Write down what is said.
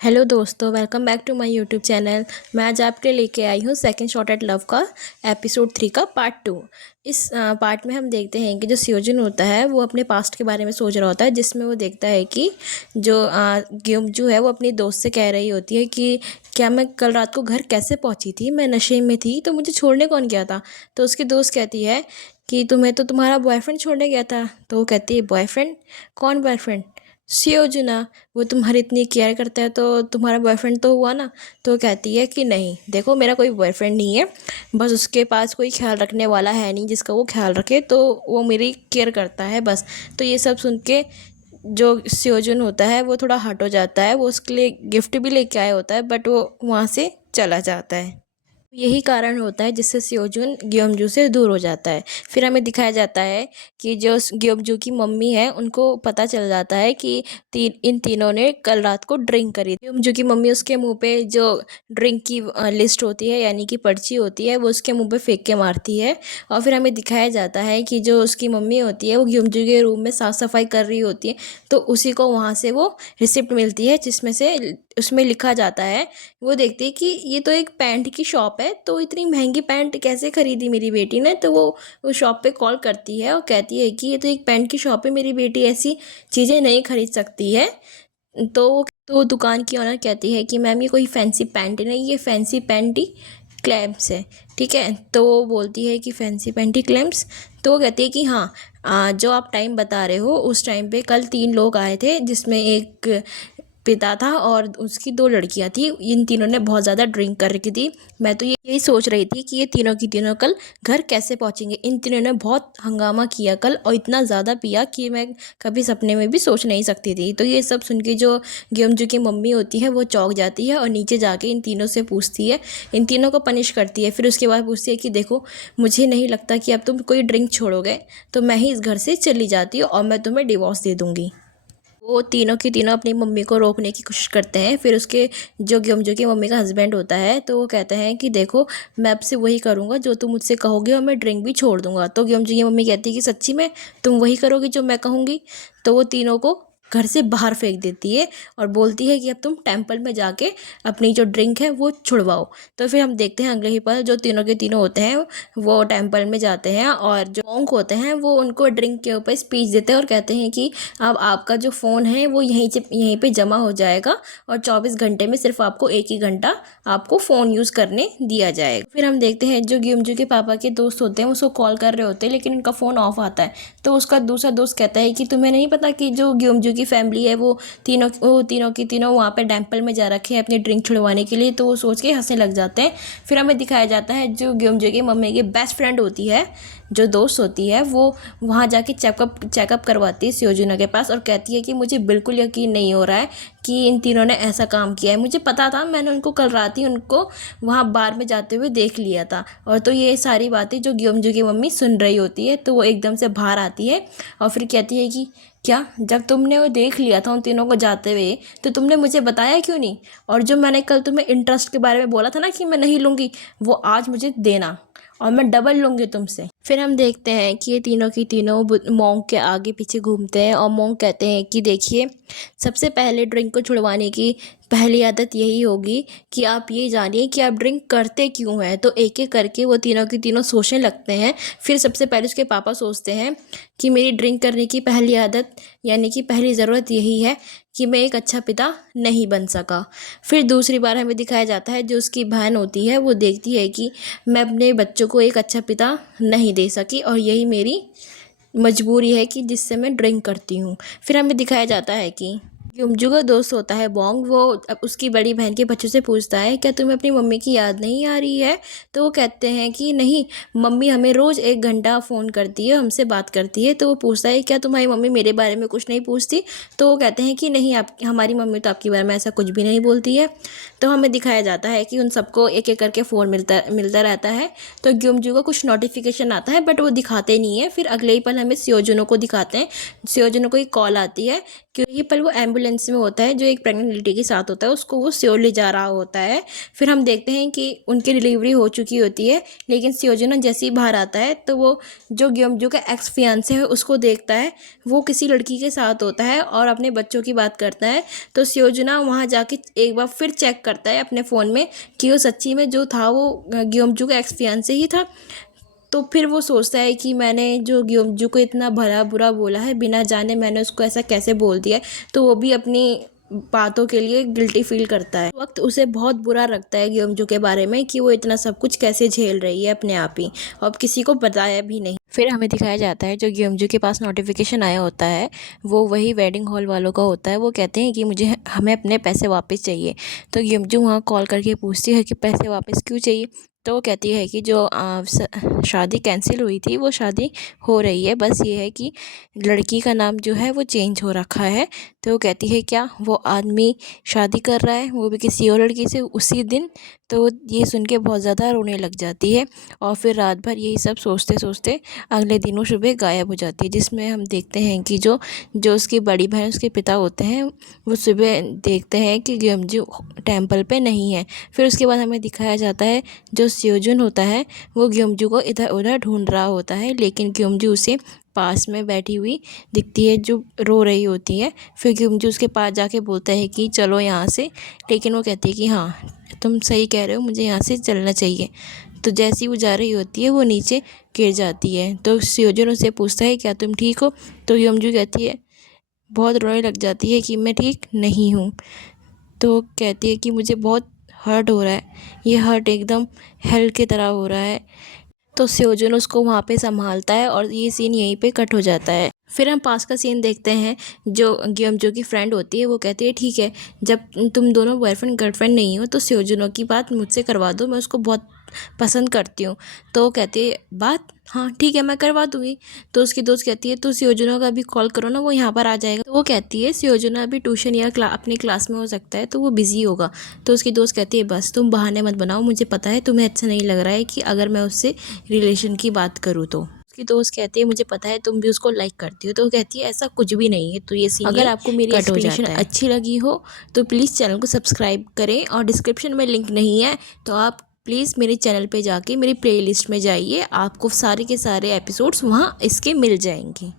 Hello दोस्तों, welcome back to my YouTube channel. मैं आज आपके लेके आई हूँ सेकंड शॉट एट लव का एपिसोड 3 का पार्ट 2। इस पार्ट में हम देखते हैं कि जो स्योजुन होता है वो अपने पास्ट के बारे में सोच रहा होता है, जिसमें वो देखता है कि जो ग्योमजू है वो अपनी दोस्त से कह रही होती है कि क्या मैं कल रात को घर कैसे पहुँची थी, मैं नशे में थी तो मुझे छोड़ने कौन गया था। तो उसकी दोस्त कहती है कि तुम्हें तो तुम्हारा बॉयफ्रेंड छोड़ने गया था। तो वो कहती है बॉयफ्रेंड? कौन बॉयफ्रेंड? स्योजुना, वो तुम्हारी इतनी केयर करता है तो तुम्हारा बॉयफ्रेंड तो हुआ ना। तो कहती है कि नहीं देखो, मेरा कोई बॉयफ्रेंड नहीं है, बस उसके पास कोई ख्याल रखने वाला है नहीं जिसका वो ख्याल रखे, तो वो मेरी केयर करता है बस। तो ये सब सुन के जो स्योजुन होता है वो थोड़ा हट हो जाता है। वो उसके लिए गिफ्ट भी लेके आया होता है बट वो वहाँ से चला जाता है। यही कारण होता है जिससे स्योजुन ग्योमजू से दूर हो जाता है। फिर हमें दिखाया जाता है कि जो ग्योमजू की मम्मी है उनको पता चल जाता है कि इन तीनों ने कल रात को ड्रिंक करी। ग्योमजू की मम्मी उसके मुंह पे जो ड्रिंक की लिस्ट होती है यानी कि पर्ची होती है वो उसके मुंह पे फेंक के मारती है। और फिर हमें दिखाया जाता है कि जो उसकी मम्मी होती है वो ग्योमजू के रूम में साफ़ सफाई कर रही होती है, तो उसी को वहाँ से वो रिसिप्ट मिलती है जिसमें से उसमें लिखा जाता है। वो देखती है कि ये तो एक पैंट की शॉप है, तो इतनी महंगी पैंट कैसे खरीदी मेरी बेटी ने। तो वो शॉप पे कॉल करती है और कहती है कि ये तो एक पैंट की शॉप है, मेरी बेटी ऐसी चीज़ें नहीं खरीद सकती है। तो दुकान की ऑनर कहती है कि मैम ये कोई फैंसी पैंट नहीं, ये फैंसी पैंटी क्लैम्प्स है। ठीक है, तो वो बोलती है कि फैंसी पैंटी क्लैम्प्स। तो वो कहती है कि हाँ, जो आप टाइम बता रहे हो उस टाइम पे कल 3 लोग आए थे, जिसमें एक पिता था और उसकी 2 लड़कियां थी। इन तीनों ने बहुत ज़्यादा ड्रिंक कर रखी थी। मैं तो यही सोच रही थी कि ये तीनों की तीनों कल घर कैसे पहुंचेंगे। इन तीनों ने बहुत हंगामा किया कल और इतना ज़्यादा पिया कि मैं कभी सपने में भी सोच नहीं सकती थी। तो ये सब सुन के जो ग्योमजू की मम्मी होती है वो चौंक जाती है और नीचे जाके इन तीनों से पूछती है, इन तीनों को पनिश करती है। फिर उसके बाद पूछती है कि देखो, मुझे नहीं लगता कि अब तुम कोई ड्रिंक छोड़ोगे, तो मैं ही इस घर से चली जाती हूँ और मैं तुम्हें डिवोर्स दे दूँगी। वो तीनों की तीनों अपनी मम्मी को रोकने की कोशिश करते हैं। फिर उसके जो ग्योमजू की मम्मी का हस्बैंड होता है तो वो कहते हैं कि देखो, मैं अब से वही करूँगा जो तुम मुझसे कहोगे और मैं ड्रिंक भी छोड़ दूँगा। तो ग्योमजू की मम्मी कहती है कि सच्ची में तुम वही करोगी जो मैं कहूँगी। तो वो तीनों को घर से बाहर फेंक देती है और बोलती है कि अब तुम टेंपल में जाके अपनी जो ड्रिंक है वो छुड़वाओ। तो फिर हम देखते हैं अगले ही पल जो तीनों के तीनों होते हैं वो टेंपल में जाते हैं और जो मॉन्क होते हैं वो उनको ड्रिंक के ऊपर स्पीच देते हैं और कहते हैं कि अब आपका जो फ़ोन है वो यहीं पे जमा हो जाएगा और 24 घंटे में सिर्फ आपको 1 ही घंटा आपको फ़ोन यूज़ करने दिया जाएगा। फिर हम देखते हैं जो ग्योमजू के पापा के दोस्त होते हैं उसको कॉल कर रहे होते हैं लेकिन उनका फ़ोन ऑफ आता है। तो उसका दूसरा दोस्त कहता है कि तुम्हें नहीं पता कि जो ग्योमजू की फैमिली है वो तीनों की तीनों वहाँ पे टेंपल में जा रखे हैं अपनी ड्रिंक छुड़वाने के लिए। तो वो सोच के हंसने लग जाते हैं। फिर हमें दिखाया जाता है जो ग्योमजू की मम्मी की बेस्ट फ्रेंड होती है, जो दोस्त होती है, वो वहाँ जाके चेकअप करवाती है स्योजुना के पास और कहती है कि मुझे बिल्कुल यकीन नहीं हो रहा है कि इन तीनों ने ऐसा काम किया है। मुझे पता था, मैंने उनको कल रात ही उनको वहाँ बार में जाते हुए देख लिया था। और तो ये सारी बातें जो ग्योमजू की मम्मी सुन रही होती है तो वो एकदम से बाहर आती है और फिर कहती है कि क्या, जब तुमने वो देख लिया था उन तीनों को जाते हुए तो तुमने मुझे बताया क्यों नहीं? और जो मैंने कल तुम्हें इंटरेस्ट के बारे में बोला था ना कि मैं नहीं लूँगी, वो आज मुझे देना और मैं डबल लूँगी तुमसे। फिर हम देखते हैं कि ये तीनों की तीनों मॉन्क के आगे पीछे घूमते हैं और मॉन्क कहते हैं कि देखिए, सबसे पहले ड्रिंक को छुड़वाने की पहली आदत यही होगी कि आप ये जानिए कि आप ड्रिंक करते क्यों हैं। तो एक एक करके वो तीनों की तीनों सोचने लगते हैं। फिर सबसे पहले उसके पापा सोचते हैं कि मेरी ड्रिंक करने की पहली आदत यानी कि पहली ज़रूरत यही है कि मैं एक अच्छा पिता नहीं बन सका। फिर दूसरी बार हमें दिखाया जाता है जो उसकी बहन होती है वो देखती है कि मैं अपने बच्चों को एक अच्छा पिता नहीं दे सकी और यही मेरी मजबूरी है कि जिससे मैं ड्रिंक करती हूँ। फिर हमें दिखाया जाता है कि ग्योमजू का दोस्त होता है बॉन्ग, वो अब उसकी बड़ी बहन के बच्चों से पूछता है क्या तुम्हें अपनी मम्मी की याद नहीं आ रही है? तो वो कहते हैं कि नहीं, मम्मी हमें रोज़ 1 घंटा फ़ोन करती है, हमसे बात करती है। तो वो पूछता है क्या तुम्हारी मम्मी मेरे बारे में कुछ नहीं पूछती? तो वो कहते हैं कि नहीं, आप हमारी मम्मी तो आपके बारे में ऐसा कुछ भी नहीं बोलती है। तो हमें दिखाया जाता है कि उन सबको एक एक करके फ़ोन मिलता रहता है। तो ग्योमजू को कुछ नोटिफिकेशन आता है बट वो दिखाते नहीं है। फिर अगले ही पल हमें स्योजुनो को दिखाते हैं। स्योजुनो को एक कॉल आती है क्योंकि ये पल वो एम्बुलेंस में होता है जो एक प्रेग्नेंट लेडी के साथ होता है, उसको वो सियोल ले जा रहा होता है। फिर हम देखते हैं कि उनकी डिलीवरी हो चुकी होती है, लेकिन सियोजुना जैसे ही बाहर आता है तो वो जो ग्योमजू का एक्स फियांसे है उसको देखता है। वो किसी लड़की के साथ होता है और अपने बच्चों की बात करता है। तो सियोजुना वहाँ जाके एक बार फिर चेक करता है अपने फ़ोन में कि वो सच्ची में जो था वो ग्योमजू का एक्स फियांसे ही था। तो फिर वो सोचता है कि मैंने जो ग्योमजू को इतना भला बुरा बोला है, बिना जाने मैंने उसको ऐसा कैसे बोल दिया है। तो वो भी अपनी बातों के लिए गिल्टी फील करता है। वक्त उसे बहुत बुरा लगता है ग्योमजू के बारे में कि वो इतना सब कुछ कैसे झेल रही है अपने आप ही, और किसी को बताया भी नहीं। फिर हमें दिखाया जाता है जो ग्योमजू के पास नोटिफिकेशन आया होता है वो वही वेडिंग हॉल वालों का होता है। वो कहते हैं कि हमें अपने पैसे वापस चाहिए। तो ग्योमजू वहाँ कॉल करके पूछती है कि पैसे वापस क्यों चाहिए। तो वो कहती है कि जो शादी कैंसिल हुई थी वो शादी हो रही है, बस ये है कि लड़की का नाम जो है वो चेंज हो रखा है। तो वो कहती है क्या वो आदमी शादी कर रहा है, वो भी किसी और लड़की से उसी दिन। तो ये सुन के बहुत ज़्यादा रोने लग जाती है और फिर रात भर यही सब सोचते सोचते अगले दिन वो सुबह गायब हो जाती है। जिसमें हम देखते हैं कि जो उसकी बड़ी बहन उसके पिता होते हैं वो सुबह देखते हैं कि ग्योमजू टेम्पल पे नहीं है। फिर उसके बाद हमें दिखाया जाता है जो सियोजुन होता है वो ग्योमजू को इधर उधर ढूंढ रहा होता है, लेकिन ग्योमजू उसे पास में बैठी हुई दिखती है जो रो रही होती है। फिर ग्योमजू उसके पास जाके बोलता है कि चलो यहाँ से, लेकिन वो कहती है कि हाँ तुम सही कह रहे हो, मुझे यहाँ से चलना चाहिए। तो जैसी वो जा रही होती है वो नीचे गिर जाती है। तो सियोजुन उससे पूछता है क्या तुम ठीक हो। तो ग्योमजू कहती है, बहुत रोने लग जाती है कि मैं ठीक नहीं हूँ। तो कहती है कि मुझे बहुत हर्ट हो रहा है, ये हर्ट एकदम हेल की तरह हो रहा है। तो सियोजुन उसको वहाँ पे संभालता है और ये सीन यहीं पे कट हो जाता है। फिर हम पास का सीन देखते हैं। जो ग्योमजू की फ्रेंड होती है वो कहती है ठीक है, जब तुम दोनों बॉयफ्रेंड गर्लफ्रेंड नहीं हो तो सियोजुनो की बात मुझसे करवा दो, मैं उसको बहुत पसंद करती हूँ। तो वो कहती है बात, हाँ ठीक है मैं करवा दूँगी। तो उसकी दोस्त कहती है तो सियोजुनो का भी कॉल करो ना, वो यहाँ पर आ जाएगा। तो वो कहती है सियोजुनो अभी ट्यूशन या अपनी क्लास में हो सकता है तो वो बिज़ी होगा। तो उसकी दोस्त कहती है बस तुम बहाने मत बनाओ, मुझे पता है तुम्हें अच्छा नहीं लग रहा है कि अगर मैं उससे रिलेशन की बात करूँ। तो उसकी दोस्त कहती है मुझे पता है तुम भी उसको लाइक करती हो। तो वो कहती है ऐसा कुछ भी नहीं है। तो ये सीन अगर आपको मेरी एक्सप्लेनेशन अच्छी लगी हो तो प्लीज़ चैनल को सब्सक्राइब करें, और डिस्क्रिप्शन में लिंक नहीं है तो आप प्लीज़ मेरे चैनल पे जाके मेरी प्लेलिस्ट में जाइए, आपको सारे के सारे एपिसोड्स वहाँ इसके मिल जाएंगे।